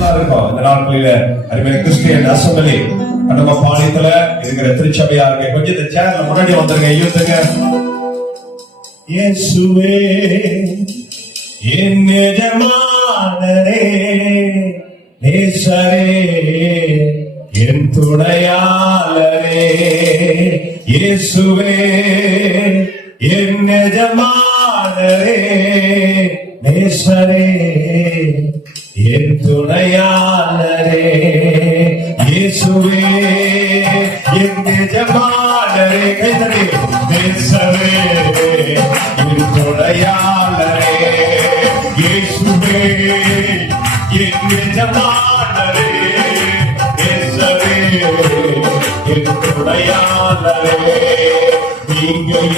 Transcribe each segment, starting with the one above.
ஃபுல்லா இருக்கும் இந்த நாட்களில அருமையான கிறிஸ்டியன் அசம்பிளி நம்ம பாளையத்துல இருக்கிற திருச்சபையா இருக்க கொஞ்சம் சேர்ல முன்னாடி வந்துருங்க ஐயோத்துங்க இயேசுவே என் நிஜமானரே நேசரே என் துணையாளரே. இயேசுவே என் நிஜமானரே நேசரே. என் துணையாளரே இயேசுவே என் நிஜமானரே கைதடி நேசவே என் துணையாளரே இயேசுவே என் நிஜமானரே நேசவே என் துணையாளரே. நீங்கள்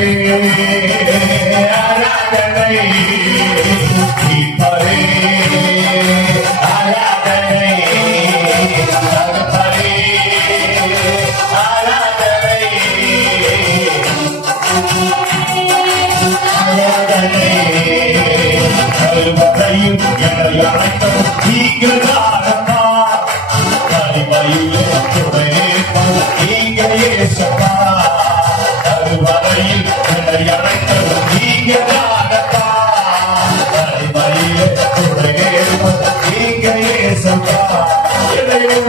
Amen.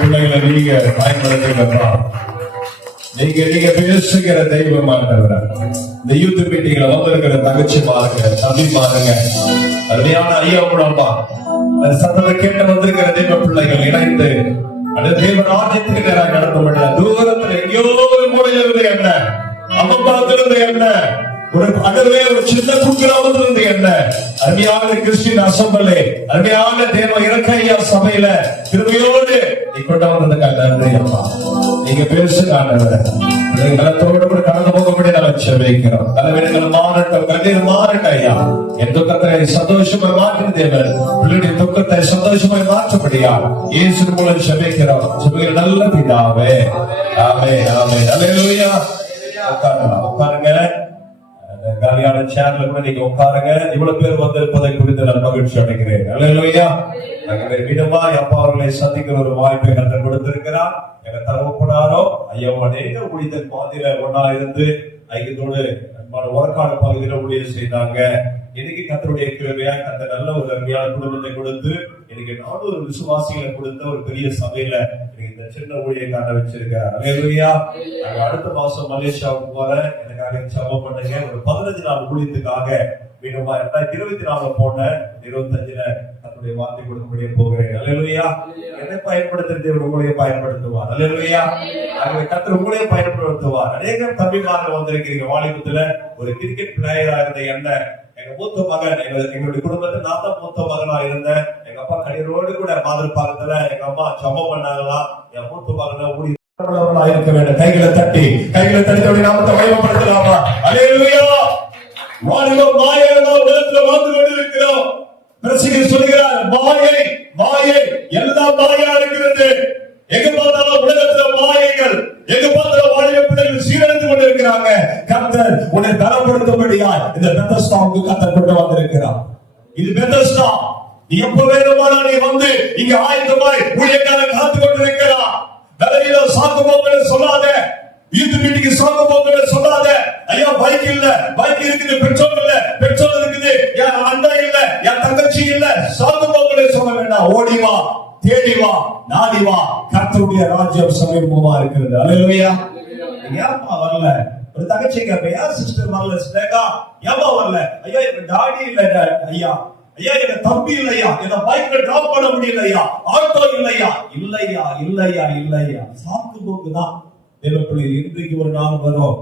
பிள்ளைகளை நீங்க நீங்க நீங்க பேசுகிற தெய்வமானவர் இந்த யூத் மீட்டிங்ல வந்திருக்கிற தங்கச்சி பாருங்க தம்பி பாருங்க. அருமையான ஐயா கூடப்பா அந்த சத்தத்தை கேட்டு வந்திருக்கிற தெய்வ பிள்ளைகள் இணைந்து அந்த தெய்வ நடத்த முடியல ஒரு பகலே ஒரு சின்ன குக்கிராமத்துல இருந்து என்ன? அருமையான கிறிஸ்டின் அசம்பலே அருமையான தேவ இறக்கையா சபையில திருமையோடு நீ கொண்டு வந்ததுக்காக நன்றி அப்பா. நீங்க பேசுங்க ஆண்டவரே கலத்தோடு கூட கடந்து போக முடியாது நம்ம செபிக்கிறோம். தலைவர்கள் மாறட்டும் கண்ணீர் மாறட்டும் ஐயா. என் துக்கத்தை சந்தோஷமாய் மாற்றின தேவன் பிள்ளைடைய துக்கத்தை சந்தோஷமாய் மாற்றப்படியா இயேசு மூலம் செபிக்கிறோம். செபிக்கிற நல்ல பிதாவே. ஆமே ஆமே அல்லேலூயா உட்காருங்க உட்காருங்க. காலியான சேர்ல கூட நீங்க உட்காருங்க. இவ்வளவு பேர் வந்திருப்பதை குறித்து நான் மகிழ்ச்சி அடைகிறேன். அல்லேலூயா. அப்பா அவர்களை சந்திக்கிற ஒரு வாய்ப்பை கண்டு கொடுத்திருக்கிறார். எங்க தரவப்படாரோ ஐயா அநேக ஊழியர் பாதியில ஒன்னா இருந்து ஐக்கியத்தோடு அன்பான உரக்காடு பகுதியில ஊழியர் செய்தாங்க. இன்னைக்கு கத்தருடைய கிழமையா கத்த நல்ல ஒரு அருமையான குடும்பத்தை கொடுத்து இன்னைக்கு நானூறு விசுவாசிகளை கொடுத்த ஒரு பெரிய சபையில இன்னைக்கு இந்த சின்ன ஊழியக்காரனை வச்சிருக்காரு அல்லேலூயா நாங்க அடுத்த மாசம் மலேசியாவுக்கு போறேன் எனக்காக ஜெபம் பண்ணுங்க. ஒரு பதினஞ்சு நாள் ஊழியத்துக்காக மீண்டும் ரெண்டாயிரத்தி இருபத்தி நாலுல போனேன் இருபத்தஞ்சுல தன்னுடைய வார்த்தை கொடுக்கக்கூடிய போகிறேன். அல்லேலூயா. என்னை பயன்படுத்துற தேவன் உங்களையே பயன்படுத்துவார். அல்லேலூயா. ஆகவே கத்தர் உங்களையே பயன்படுத்துவார். அநேக தம்பிமார்கள் வந்திருக்கிறீங்க. வாலிபத்துல ஒரு கிரிக்கெட் பிளேயரா இருந்த என்ன எங்க மூத்த மகன் எங்க எங்களுடைய குடும்பத்துல நான் தான் மூத்த மகனா இருந்தேன். எங்க அப்பா கண்ணீரோடு கூட மாதிரி பாகத்துல எங்க அம்மா ஜபம் பண்ணாங்களாம். என் மூத்த மகனை ஊடி இருக்க வேண்டும். கைகளை தட்டி கைகளை தட்டி நாமத்தை மயமப்படுத்தலாமா அலேலுயா வாலிப மாயமா உலகத்துல வாழ்ந்து கொண்டிருக்கிறோம். பிரசிகர் சொல்கிறார் மாயை மாயை எல்லாம் மாயா இருக்கிறது எங்க பார்த்தாலும் உலகத்துல மாயைகள் எங்க பார்த்தாலும் வாலிப பிள்ளைகள் சீரழிந்து கொண்டிருக்கிறாங்க. கர்த்தர் உன்னை பலப்படுத்தும்படியா இந்த பெத்தஸ்தாவுக்கு கர்த்தர் கொண்டு வந்திருக்கிறார். இது பெத்தஸ்தா நீ எப்ப வேணுமானா நீ வந்து இங்க ஆயத்தமாய் ஊழியக்காரன் காத்து கொண்டிருக்கிறான். வேலையில சாக்கு போக்குன்னு சொல்லாத. யூத் வீட்டுக்கு சாக்கு போக்குன்னு சொல்லாத. ஐயா பைக் இல்ல. பைக் இருக்குது பெட்ரோல் இல்ல. பெட்ரோல் வேண்டாம் ஓடி வா தேடி வா நாடி வா. கர்த்தருடைய ராஜ்யம் சமீபமா இருக்கிறது. அல்லேலூயா ஏப்பா வரல? ஒரு தங்கச்சி கேப்பையா சிஸ்டர் வரல ஸ்னேகா ஏப்பா வரல? ஐயா எனக்கு டாடி இல்ல ஐயா. ஐயா எனக்கு தம்பி இல்லையா? என்ன பைக்ல டிராப் பண்ண முடியலையா? ஆட்டோ இல்லையா? இல்லையா இல்லையா இல்லையா. சாக்கு போக்கு தான் தேவப்பிள்ளை இன்றைக்கு ஒரு நாள் வரும்.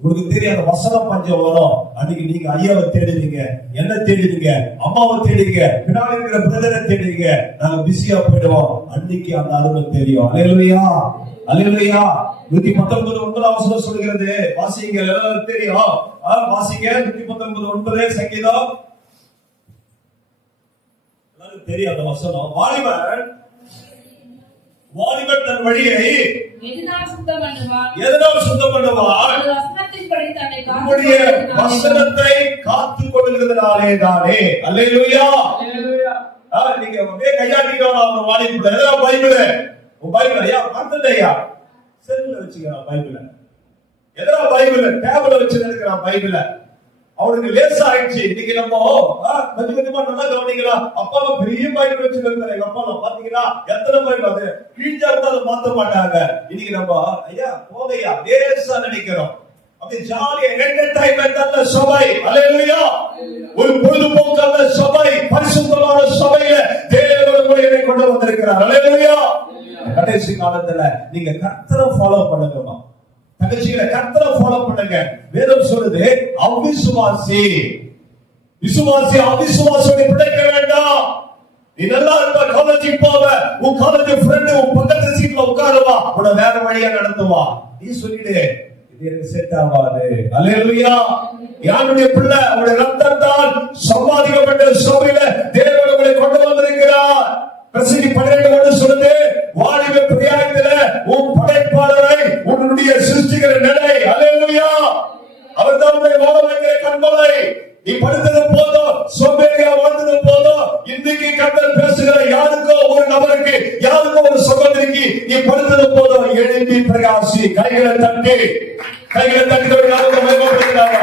உங்களுக்கு தெரியாத வசனம் பஞ்சம் வரும். அன்னைக்கு நீங்க ஐயாவை தேடுவீங்க என்ன தேடுவீங்க அம்மாவை தேடுவீங்க பின்னாடி இருக்கிற பிரதரை தேடுவீங்க நாங்க பிஸியா போயிடுவோம். அன்னைக்கு அந்த அருமை தெரியும். அலையிலையா அலையிலையா நூத்தி பத்தொன்பது ஒன்பது வசனம் சொல்கிறது. வாசிங்க எல்லாரும் தெரியும். வாசிங்க. நூத்தி பத்தொன்பது ஒன்பது சங்கீதம். தெரியும் அந்த வசனம். வாலிபன் வாலிபன் தன் வழியை எதினால் சுத்தம் பண்ணுவான்? எதனால் சுத்தம் பண்ணுவான்? வசனத்தின்படி தன்னை உம்முடைய வசனத்தை காத்து கொள்கிறதுனாலே தானே. அல்லேலூயா. ஆ, நீங்க அப்படியே கையாட்டிட்டோம் அவர் வாலிபுல எதனா பைபிள்? உன் பைபிள் ஐயா பார்த்தது ஐயா. செல்லுல வச்சுக்கிறான் பைபிள. எதனா பைபிள்? டேபிள்ல வச்சிருக்கிறான் பைபிள. அவனுக்கு லேசா ஆயிடுச்சு இன்னைக்கு நம்ம ஆ, கொஞ்சம் கொஞ்சமா நல்லா கவனிக்கலாம் அப்பாவை பெரிய பாயிண்ட் வச்சிருந்தாரு எங்க அப்பா பாத்தீங்கன்னா எத்தனை பாயிண்ட் அது கீழ்ச்சா கூட அதை மாத்த மாட்டாங்க. இன்னைக்கு நம்ம ஐயா போகையா லேசா நினைக்கிறோம். அப்படி ஜாலியா என்டர்டைன்மெண்ட் அல்ல சபை. அலையிலையா ஒரு பொழுதுபோக்கு அல்ல சபை பரிசுத்தமான சபையில தேவன் கொண்டு வந்திருக்கிறார். அலையிலையா கடைசி காலத்துல நீங்க கர்த்தரை ஃபாலோ பண்ணுங்கம்மா. தங்கச்சிகளை கர்த்தரை ஃபாலோ பண்ணுங்க. வேதம் சொல்லுது அவிசுவாசி. விசுவாசி அவிசுவாசியோட பிழைக்க வேண்டாம். நீ நல்லா இருப்ப காலேஜ் போவ உன் காலேஜ் ஃப்ரெண்டு உன் பக்கத்து சீட்ல உட்காருவா உன்னை வேற வழியா நடத்துவா. நீ சொல்லிடு இது எனக்கு செட் ஆகாது. அல்லேலூயா. யாருடைய பிள்ளை அவருடைய ரத்தத்தால் சம்பாதிக்கப்பட்ட சபையில தேவன் உங்களை கொண்டு வந்திருக்கிறார். பிரசங்கி பன்னிரண்டு ஒன்று சொல்லுது வாலிப பிரியாயத்துல உன் படைப்பாளரை உன்னுடைய சிருஷ்டிக்கிற நிலை. அலையா அவர் தான் உன்னை வாழ வைக்கிற கண்மலை. நீ படுத்தது போதும் சோம்பேறியா வாழ்ந்தது போதும். இன்னைக்கு கத்தர் பேசுகிற யாருக்கோ ஒரு நபருக்கு யாருக்கோ ஒரு சகோதரிக்கு நீ படுத்தது போதும். எழுப்பி பிரகாசி கைகளை தட்டி கைகளை தட்டி மயமப்படுத்தினாரா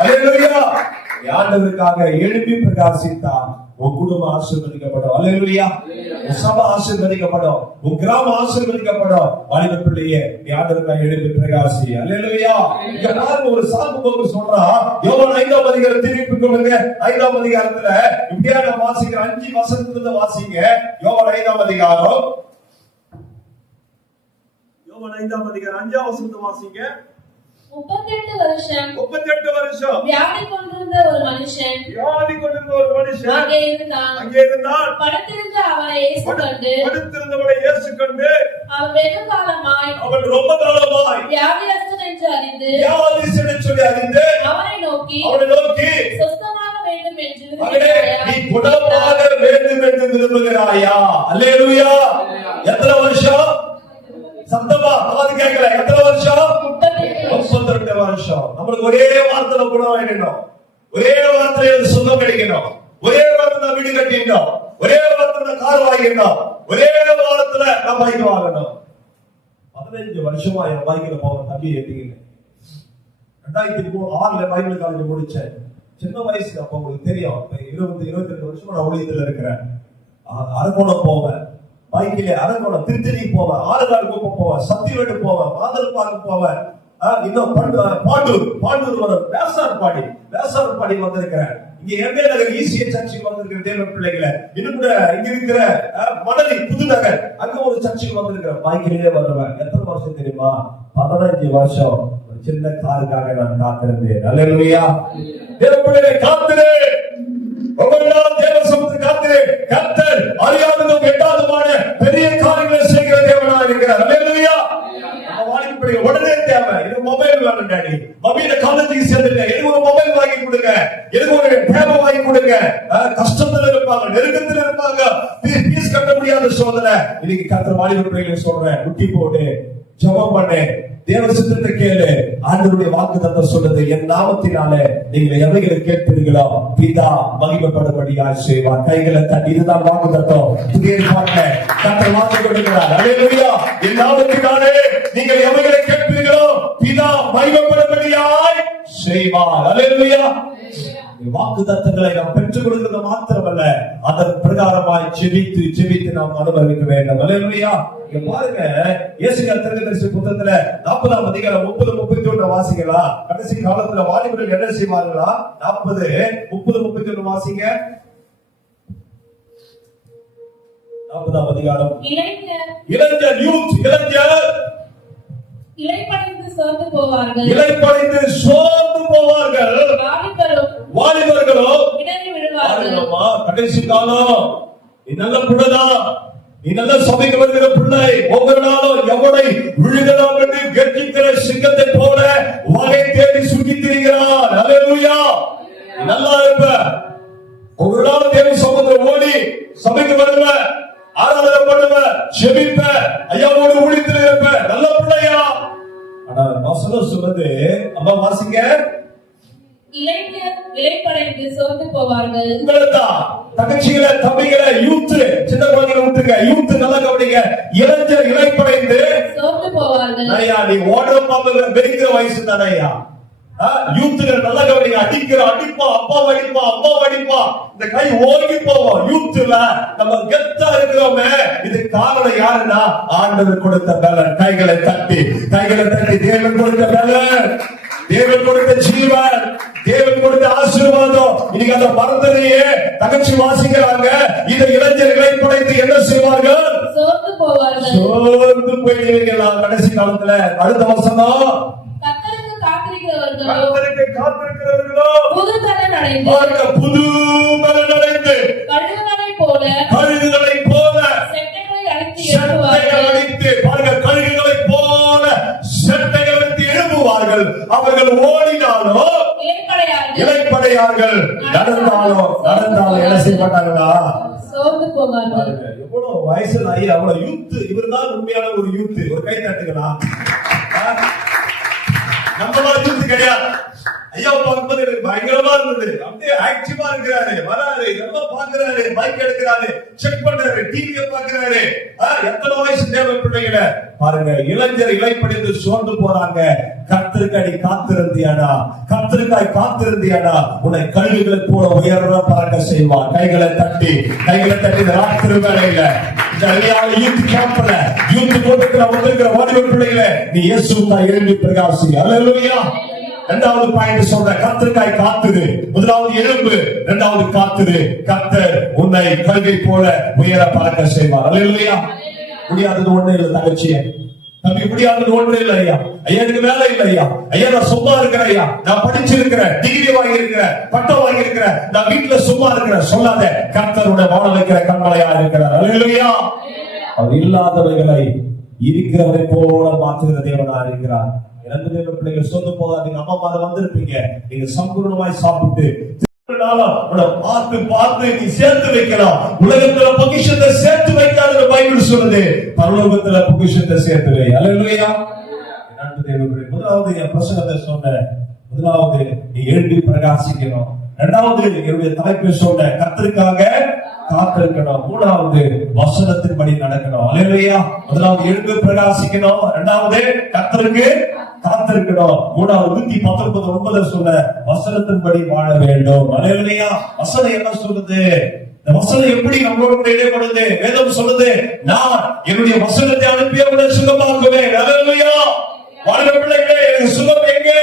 அலையா யாருக்காக எழுப்பி பிரகாசித்தான். உன் குடும்பம் ஆசீர்வதிக்கப்படும். அல்லேலூயா உன் சபை ஆசீர்வதிக்கப்படும். உன் கிராமம் ஆசீர்வதிக்கப்படும். வாலிப பிள்ளையே நீ ஆண்டவருக்காக எழுப்பி பிரகாசி. அல்லேலூயா இங்க பாருங்க ஒரு சாக்கு போக்கு சொல்றா. யோவான் ஐந்தாம் அதிகாரம் திருப்பி கொள்ளுங்க ஐந்தாம் அதிகாரத்துல இப்படியா நான் வாசிக்கிறேன் அஞ்சு வசனத்துல இருந்து வாசிங்க. யோவான் ஐந்தாம் அதிகாரம். யோவான் ஐந்தாம் அதிகாரம் அஞ்சாம் வசனத்தை வாசிங்க. முப்பத்தெட்டு வருஷம் முப்பத்தி எட்டு வருஷம். வியாதி கொண்டிருந்த ஒரு மனுஷன். வியாதி கொண்டிருந்த ஒரு மனுஷன். அங்கே இருந்தான் அங்கே இருந்தால் படுத்திருந்த அவனை இயேசு கண்டு படுத்திருந்தவனை இயேசு கண்டு அவன் வெகு காலமாய் அவன் ரொம்ப காலமாய் வியாதியஸ்தன் என்று அறிந்து வியாதிசனை சொல்லி அறிந்து அவனை நோக்கி அவனை நோக்கி சொஸ்தமாக வேண்டும் என்று நீ? குணமாக வேண்டும் என்று விரும்புகிறாயா? அல்லேலூயா எத்தனை வருஷம்? சத்தமா காது கேட்கல. எத்தனை வருஷம் நம்மளுக்கு ஒரே வார்த்தையில குணம் வேணும் ஒரே வார்த்தையில சொந்தம் கிடைக்கணும். ஒரே வாரத்துல வீடு கட்டிடணும். ஒரே வாரத்துல கார் வாங்கிடணும். ஒரே வாரத்துல நான் பைக் வாங்கணும். பதினஞ்சு வருஷமா என் பைக்ல போவேன் தம்பி ஏத்திக்கிங்க ரெண்டாயிரத்தி மூணு ஆறுல பைபிள் காலேஜ் முடிச்சேன். சின்ன வயசு அப்ப உங்களுக்கு தெரியும். இருபத்தி இருபது இருபத்தி ரெண்டு வருஷமா நான் ஊழியத்துல இருக்கிறேன். அரக்கோணம் போவேன். பைக்கிலே அரக்கோணம் திருத்தணி போவேன். ஆறுகாடு குப்பம் போவேன். சத்தியவேடு போவேன். மாதல் பார்க்க போவேன். ஆ, பாண்டூர் பாண்டூர் வரும். வேசார் பாடி வேசார் பாடி வந்திருக்கிறேன் இங்க எம்ஏ நகர் ஈசிய சர்ச்சுக்கு வந்திருக்கிற தேவ பிள்ளைகளை இன்னும் கூட இங்க இருக்கிற ஆ, மணலி புதுநகர் அங்க ஒரு சர்ச்சுக்கு வந்திருக்கிறேன் பைக்கிலேயே வருவேன் எத்தனை வருஷம் தெரியுமா? பதினஞ்சு வருஷம். ஒரு சின்ன காருக்காக நான் காத்திருந்தேன். அல்லேலூயா. தேவ பிள்ளைகளை காத்திரு. ஒவ்வொரு நாளும் தேவ சமூகத்தை காத்திரு. கர்த்தர் அறியாததும் எட்டாததுமான பெரிய காரியங்களை செய்கிற தேவனா இருக்கிறார் அல்லேலூயா நம்ம உடனே தேவை. இது மொபைல் வேணும் டாடி மொபைல காலேஜுக்கு சேர்ந்துட்டேன் எனக்கு ஒரு மொபைல் வாங்கி கொடுங்க. எனக்கு ஒரு டேப் வாங்கி கொடுங்க. கஷ்டத்துல இருப்பாங்க நெருக்கத்துல இருப்பாங்க. ஃபீஸ் கட்ட முடியாத சோதனை. இன்னைக்கு கத்திர வாலிப பிள்ளைகளை சொல்றேன். குட்டி போடு ஜபம் பண்ணு. தேவ சித்தத்தை கேளு. ஆண்டவருடைய வாக்கு தத்தம் சொல்லுது. என் நாமத்தினாலே நீங்கள் எவைகளை கேட்பீர்களோ பிதா மகிமைப்படும்படியாய் செய்வார் கைகளை தட்டி இதுதான் வாக்கு தத்தம். புதிய ஏற்பாட்டுல கர்த்தர் வாக்கு கொடுக்கிறார். அல்லேலூயா என் நாமத்தினாலே. நீங்கள் எவைகளை கேட்பீர்களோ? பிதா மகிமைப்படும்படியாய் செய்வார். அல்லேலூயா. வாக்கு தத்தங்களை நாம் பெற்றுக் கொடுக்கிறது மாத்திரமல்ல அதன் பிரகாரமாய் ஜெபித்து ஜெபித்து நாம் அனுபவிக்க வேண்டும். இங்க பாருங்க இயேசுயா தீர்க்கதரிசி புத்தகத்துல நாற்பதாம் அதிகாரம் முப்பது முப்பத்தி ஒண்ணு வாசிக்கலாம் கடைசி காலத்துல வாலிபர்கள் என்ன செய்வார்களா? நாற்பது முப்பது முப்பத்தி ஒண்ணு வாசிங்க. நாற்பதாம் அதிகாரம். இளைஞர். இளைஞர் யூத் இளைஞர். இளைப்படைந்து சோர்ந்து போவார்கள். இலைப்படைந்து சோர்ந்து போவார்கள். வாலிபரும் வாலிபர்களோ இடறி விழுவார்கள் கடைசி காலம். நீ நல்ல புள்ளதான் நீ நல்ல சபைக்கு வருகிற பிள்ளை. ஒவ்வொரு ஆண்டவர் கொடுத்த பலன். கைகளை தட்டி கைகளை தட்டி தேவன் கொடுத்த பலன். தேவன் கொடுத்த ஜீவன் தேவன் கொடுத்த ஆசீர்வாதம். இன்னைக்கு அந்த மரத்திலேயே தகச்சி வாசிக்கிறாங்க. இதை இளைஞர்களை படைத்து என்ன செய்வார்கள்? சோர்ந்து போயிடுவீங்களா கடைசி காலத்துல அடுத்த வசனம். கத்தருக்கு காத்திருக்கிறவர்களோ புது கடன் அடைந்து புது பலன் அடைந்து கழுகுகளை போல கழுகுகளை செட்டைகள் அடித்து பாருங்க கழுகுகளை போல செட்டைகள் அடித்து எழுப்புவார்கள் அவர்கள் ஓடினாலோ இலைப்படையார்கள் நடந்தாலும் நடந்தாலும் என்ன செய்ய மாட்டாங்களா சோர்ந்து போவார்கள். பாருங்க, எவ்வளவு வயசுல ஐயா அவ்வளவு யூத் இவர்தான் உண்மையான ஒரு யூத் ஒரு கை தட்டுக்கலாம் நம்மளா யூத் கிடையாது. ஐயா பார்க்கும்போது எனக்கு பயங்கரமா இருந்தது. அப்படியே ஆக்டிவா இருக்கிறாரு. வராரு. எல்லாம் பாக்குறாரு பைக் எடுக்கிறாரு. செக் பண்றாரு. டிவியை பாக்குறாரு ஆ, எத்தனை வயசு தேவை பிள்ளைங்கள பாருங்க இளைஞர் இலைப்படைந்து சோர்ந்து போறாங்க. கத்திருக்காய் காத்திருந்தியாடா. கத்திருக்காய் காத்திருந்தியாடா. உன்னை கல்விகளை போல உயர்ற பறக்க செய்வான் கைகளை தட்டி கைகளை தட்டி இந்த ராத்திரி வேலையில இந்த யூத் கேம்ப்ல யூத் கூட்டத்துல வந்திருக்கிற வாலிப பிள்ளைகளை நீ இயேசு தான் எழும்பி பிரகாசி அல்லா இரண்டாவது பாயிண்ட் சொல்ற கத்திருக்காய் காத்துது முதலாவது எலும்பு இரண்டாவது காத்துது கத்தர் உன்னை கழுகை போல உயர பறக்க செய்வார். இல்லையா முடியாதது ஒண்ணு இல்லை தங்கச்சியை தம்பி முடியாதது ஒன்று இல்லை ஐயா. ஐயா எனக்கு வேலை இல்லை ஐயா. ஐயா நான் சும்மா இருக்கிறேன் ஐயா. நான் படிச்சிருக்கிறேன் டிகிரி வாங்கி இருக்கிறேன் பட்டம் வாங்கி இருக்கிறேன் நான் வீட்டுல சும்மா இருக்கிறேன் சொல்லாத. கர்த்தருடைய வாழ வைக்கிற கண்மலையா இருக்கிறார். இல்லையா அவர் இல்லாதவைகளை இருக்கிறவரை போல மாற்றுகிற தேவனா இருக்கிறார். இரண்டு தேவ பிள்ளைகள் சொந்த போகாதீங்க அம்மா மாத வந்திருப்பீங்க. நீங்க சம்பூர்ணமாய் சாப்பிட்டு நாளா உன்னை பார்த்து பார்த்து நீ சேர்த்து வைக்கலாம். உலகத்துல பொக்கிஷத்தை சேர்த்து வைக்காத பைபிள் சொல்லுது. பரலோகத்துல பொக்கிஷத்தை சேர்த்து வை. அல்லேலூயா நன்றி தேவர்களே முதலாவது என் பிரசங்கத்தை சொன்ன முதலாவது நீ எழுதி பிரகாசிக்கணும். இரண்டாவது என்னுடைய தலைப்பு சொன்ன கத்திற்காக காத்திருக்கணும். மூணாவது வசனத்தின்படி நடக்கணும். அலையிலையா முதலாவது எழுந்து பிரகாசிக்கணும். இரண்டாவது கத்திற்கு காத்திருக்கணும். மூணாவது நூத்தி பத்தொன்பது ஒன்பது சொன்ன வசனத்தின்படி வாழ வேண்டும். அலையிலையா வசனம் என்ன சொல்லுது? இந்த வசனம் எப்படி நம்மளோட இடைப்படுது வேதம் சொல்லுது நான் என்னுடைய வசனத்தை அனுப்பிய உடனே சுகமாக்குவேன். அலையிலையா வாழ்ற பிள்ளைகளே எனக்கு சுகம் எங்கே?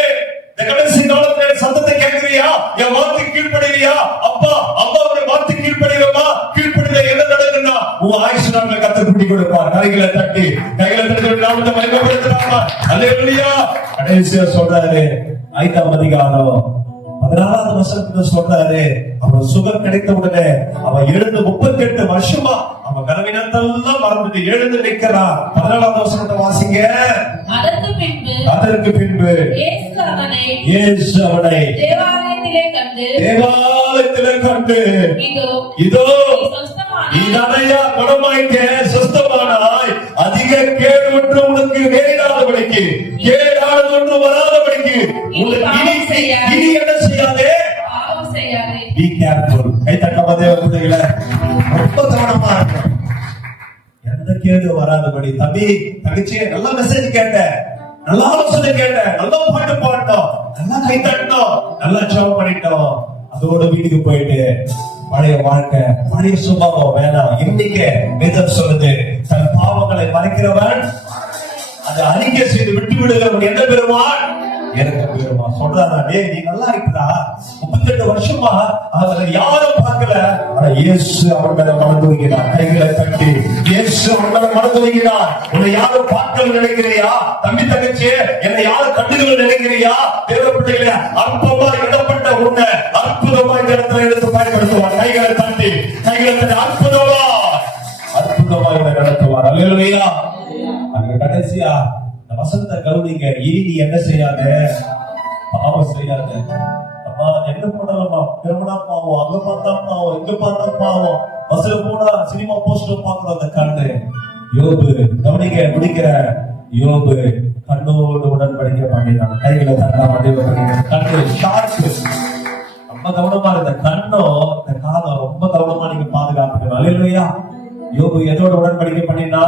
இந்த கடைசி காலத்துல சத்தத்தை கேட்கிறியா? என் கொடுப்பார். கைகளை தட்டி கைகளை தட்டி நாமத்தை மகிமைப்படுத்துறாங்க. அல்லேலூயா. கடைசியா சொல்றாரு ஐந்தாம் அதிகாரம் பதினாறாவது வசனத்துல சொல்றாரு அவன் சுகம் கிடைத்த உடனே அவன் எழுந்து முப்பத்தி எட்டு வருஷமா அவன் கனவினத்தெல்லாம் மறந்துட்டு எழுந்து நிக்கிறான் பதினாலாவது வசனத்தை வாசிங்க. அதற்கு பின்பு இயேசு அவனை தேவாலயத்திலே கண்டு இதோ. இதனையா குணமாயிட்டே சுஸ்தமானாய் அதிக கேடு ஒன்று உனக்கு நேரிடாதபடிக்கு கேடானது ஒன்று வராதபடிக்கு உனக்கு இனி என்ன செய்யாதே? பி கேர்ஃபுல் கை தட்டமா தேவ பிள்ளைகளே. ரொம்ப கவனமா இருக்கணும். எந்த கேடு வராதபடி. தம்பி தங்கச்சி நல்ல மெசேஜ் கேட்டேன் நல்ல ஆலோசனை கேட்டேன் நல்ல பாட்டு பாட்டோம். நல்லா கை நல்லா ஜெபம் பண்ணிட்டோம். அதோட வீட்டுக்கு போயிட்டு பழைய வாழ்க்கை பழைய சுபாவம் வேணாம் இன்னைக்கு வேதம் சொல்லுது தன் பாவங்களை மறைக்கிறவன் அதை அறிக்கை செய்து விட்டு விடுகிறவன் என்ன பெறுவான் எனக்கு போயிருமா சொல்றாரா டே நீ நல்லா இருக்குதா முப்பத்தெட்டு வருஷமா அதுல யாரும் பார்க்கல. ஆனா இயேசு அவன் மேல மறந்து வைக்கிறார் கைகளை தட்டி இயேசு அவன் மேல மறந்து வைக்கிறார் உன்னை யாரும் பார்க்கல நினைக்கிறியா? தம்பி தங்கச்சியே என்னை யாரும் கண்டுகள் நினைக்கிறியா? தேவ பிள்ளைகள அற்பமா இடப்பட்ட உன்னை அற்புதமா இந்த இடத்துல எடுத்து பயன்படுத்துவார். கைகளை தட்டி கைகளை தட்டி அற்புதமா அற்புதமா இதை நடத்துவார். அல்லா அங்க கடைசியா வசந்த கவனிங்க இனி நீ என்ன செய்யாத? பாவம் செய்யாத. அம்மா என்ன பண்ணலாமா? திருமணம் பாவம் அங்க பார்த்தா பாவம் இங்க பார்த்தா பாவம் பஸ்ல போனா சினிமா போஸ்டர் பாக்குறோம் அந்த கண்ணு. யோபு கவனிங்க முடிக்கிற. யோபு கண்ணோடு உடன்படிக்கை பண்ணினான் கைகளை தட்டா வண்டி கண்ணு ஷார்ப்பு ரொம்ப கவனமா இருந்த கண்ணோ இந்த காலம் ரொம்ப கவனமா நீங்க பாதுகாத்துக்கணும். அல்லையா யோபு எதோட உடன்படிக்கை பண்ணினா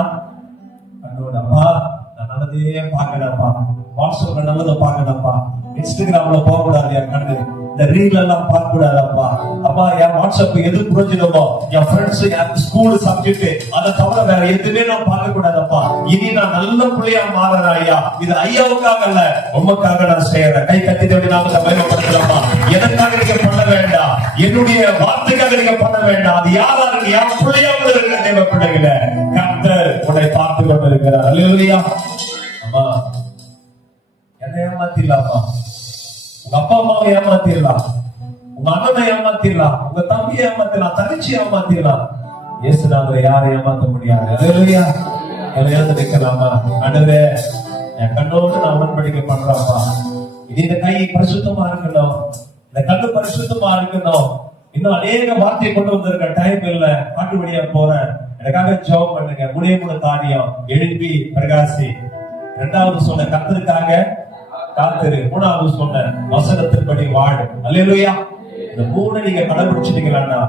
நான் நல்லதே வாட்ஸ்அப்ல நல்லதை பார்க்கணும்ப்பா இன்ஸ்டாகிராம்ல போக கூடாது என் கண்ணு. இந்த ரீல் எல்லாம் பார்க்க கூடாதப்பா அப்பா என் வாட்ஸ்அப் எது புரிஞ்சிடுமோ என் ஃப்ரெண்ட்ஸ் என் ஸ்கூல் சப்ஜெக்ட் அதை தவிர வேற எதுவுமே நான் பார்க்க கூடாதப்பா இனி நான் நல்ல பிள்ளையா மாறேன் ஐயா. இது ஐயாவுக்காக இல்ல உமக்காக நான் செய்யறேன். கை கட்டி தேடி நாம பயன்படுத்தலாமா எதற்காக நீங்க பண்ண வேண்டாம்? என்னுடைய வார்த்தைக்காக நீங்க பண்ண வேண்டாம். அது யாரா இருக்கு என் பிள்ளையாக இருக்கிற தேவ பிள்ளைகளை. கர்த்தர் உன்னை பார்த்து கொண்டு இருக்கிறார் அல்லையா அம்மா. என்ன ஏமாத்திடலாமா உங்க அப்பா அம்மாவை ஏமாத்திடலாம். உங்க அண்ணனை ஏமாத்திடலாம். உங்க தம்பியை ஏமாத்திடலாம். தங்கச்சி ஏமாத்திடலாம். இயேசுநாதர் யாரை ஏமாத்த முடியாது. அல்லையா எழுந்து நிக்கலாமா ஆண்டவரே என் கண்ணோடு நான் உடன்படிக்கை பண்றாப்பா இது இந்த கை பரிசுத்தமா இருக்கணும் இந்த கண்ணு பரிசுத்தமா இருக்கணும் இன்னும் அநேக வார்த்தை கொண்டு வந்திருக்க டைம் இல்ல பாட்டு வழியா போறேன். எனக்காக ஜோம் பண்ணுங்க. முடிய மூணு காரியம். எழுப்பி பிரகாசி. இரண்டாவது சொன்ன கர்த்தருக்காக காத்திரு. மூணாவது சொன்ன வசனத்தின்படி வாழ். அல்லையா இந்த மூணு நீங்க கடைபிடிச்சிட்டீங்களா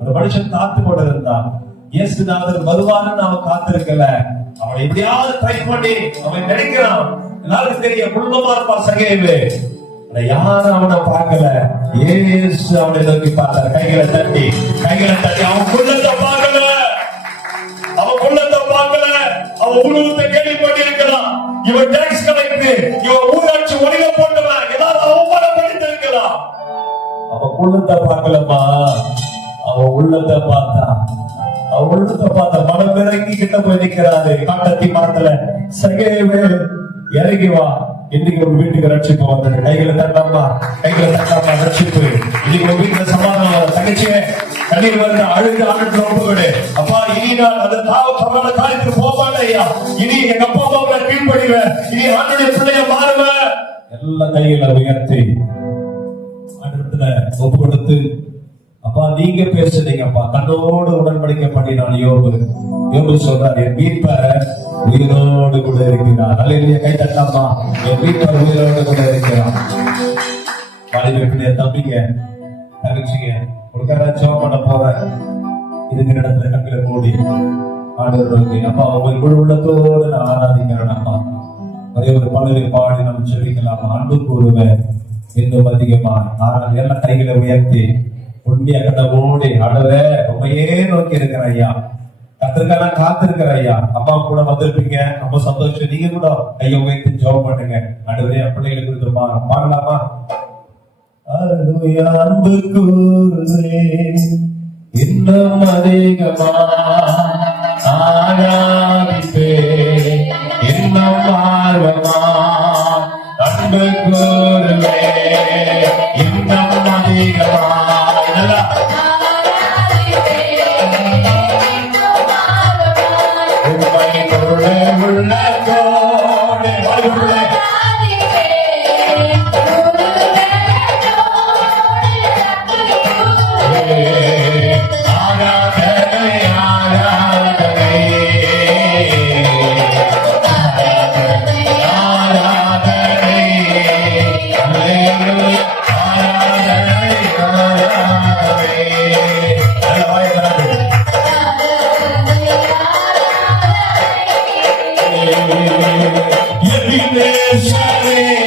ஒரு மனுஷன் காத்து கொண்டு இருந்தா இயேசுநாதர் வருவாருன்னு அவன் காத்திருக்கல. அவன் எப்படியாவது ட்ரை பண்ணி அவன் நினைக்கிறான். எல்லாருக்கும் தெரிய குடும்பமா இருப்பான் சகைவு யாரும் அவனை பார்க்கல. ஏசு அவனை நோக்கி பார்த்தார். கைகளை தட்டி கைகளை தட்டி அவன் குள்ளத்தை பார்க்கல. அவன் குள்ளத்தை பார்க்கல. அவன் உருவத்தை கேள்விப்பட்டிருக்கிறான். இருக்கலாம் இவன் டாக்ஸ் கலெக்டர் இவன் ஊராட்சி ஒளிக போட்டவா ஏதாவது அவமானப்படுத்திருக்கலாம் அவ உள்ளத்தை குள்ளத்தை அவ உள்ளத்தை பார்த்தா. அவ உள்ளத்தை பார்த்த மனம் இறங்கி கிட்ட போய் நிக்கிறாரு. காட்டத்தி மரத்துல சகேவே இறங்கி வா. இன்னைக்கு உங்க வீட்டுக்கு ரட்சிப்பு வந்தது. கைகளை தட்டாமா கைகளை தட்டாமா ரட்சிப்பு. இன்னைக்கு உங்க வீட்டுல சமாதானம் தங்கச்சியே கண்ணீர் வந்து அழுது ஆண்டு ஒப்புவிடு அப்பா இனி நான் அந்த தாவ சமான காரியத்துக்கு போவாங்க ஐயா. இனி எங்க அப்பா அம்மாவை கீழ்படிவேன் இனி ஆண்டுடைய பிள்ளைய மாறுவேன். எல்லா கையில உயர்த்தி ஆண்டவரத்துல ஒப்பு கொடுத்து அப்பா நீங்க பேசுனீங்கப்பா. தன்னோடு உடன்படிக்கை பண்ணினான் யோபு. யோபு சொல்றாரு என் மீட்பர் உயிரோடு கூட இருக்கிறார். அல்லையா கை தட்டாமா என் மீட்பர் உயிரோடு கூட இருக்கிறார். வாலிபர்களே தம்பிங்க தங்கச்சிங்க உங்களுக்காக ஜெபம் பண்ண போறேன் இருக்கிற இடத்துல கண்களை மூடி ஆண்டவர்களுக்கு அப்பா உங்கள் முழு உள்ளத்தோடு நான் ஆராதிக்கிறேன் அப்பா. ஒரே ஒரு பாடலை பாடி நம்ம சொல்லிக்கலாம் அன்பு கூறுவேன். இன்னும் அதிகமா ஆனால் எல்லா கைகளை உயர்த்தி உண்மைய கடவோடி ஆடவே உண்மையே நோக்கி இருக்கிற ஐயா. கத்திருக்கா நான் காத்திருக்கிற ஐயா. அம்மா கூட வந்திருப்பீங்க. ரொம்ப சந்தோஷம். நீங்க கூட கையை உயர்த்தி ஜெபம் பண்ணுங்க. ஆண்டவரே பிள்ளைகளுக்கு கொடுத்து பா- பாடலாமா அன்பு கூறுவே இன்னும் அதிகமா ஆராதிப்பே Let me be